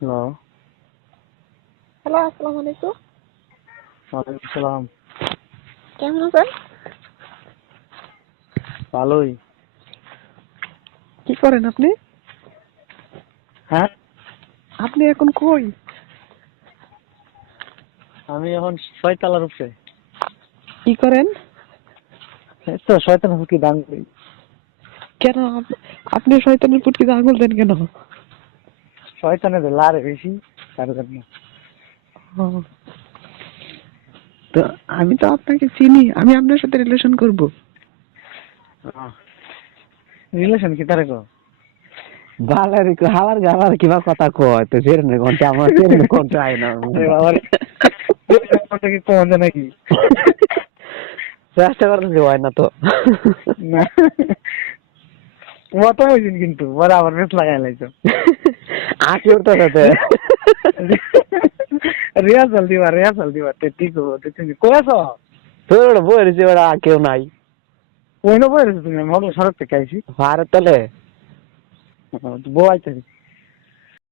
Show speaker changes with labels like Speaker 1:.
Speaker 1: Hello
Speaker 2: hello আসসালামু আলাইকুম
Speaker 1: ওয়ালাইকুম সালাম
Speaker 2: কেমন আছেন?
Speaker 1: ভালোই।
Speaker 3: কি করেন আপনি?
Speaker 1: হ্যাঁ?
Speaker 3: আপনি এখন কই?
Speaker 1: আমি এখন ছয়তলার উপরে।
Speaker 3: কি করেন?
Speaker 1: এই তো শয়তান হুকি দান করি
Speaker 3: কেন আপ- আপনি শয়তানের পুটকিতে আঙুল দেন কেন?
Speaker 1: শয়তানের লারে বেশি তার জন্য।
Speaker 3: ও। তো আমি তো আপনাকে চিনি আমি আপনার সাথে রিলেশন করব।
Speaker 1: রিলেশন কি তারে কো?
Speaker 4: বালার কিবা কথা কয় তো সেরনে ঘণ্টা আমার সেরনে ঘণ্টা আয় না।
Speaker 1: কি কোন নাকি?
Speaker 4: চেষ্টা করতেছি হয় না তো।
Speaker 1: না। মতো হয়েছেন কিন্তু পরে আবার বেশ লাগাই লাইছো।
Speaker 4: আঁকি উঠতে সাথে
Speaker 1: রিহার্সাল দিবা রিহার্সাল দিবা তে ঠিক হব তে তুমি কই আছো
Speaker 4: তোর বই রয়েছে ওটা কেউ নাই
Speaker 1: কই না বই রয়েছো তুমি আমি হলো সড়ক থেকে আইছি
Speaker 4: ভারত তলে
Speaker 1: বউ আইতেছি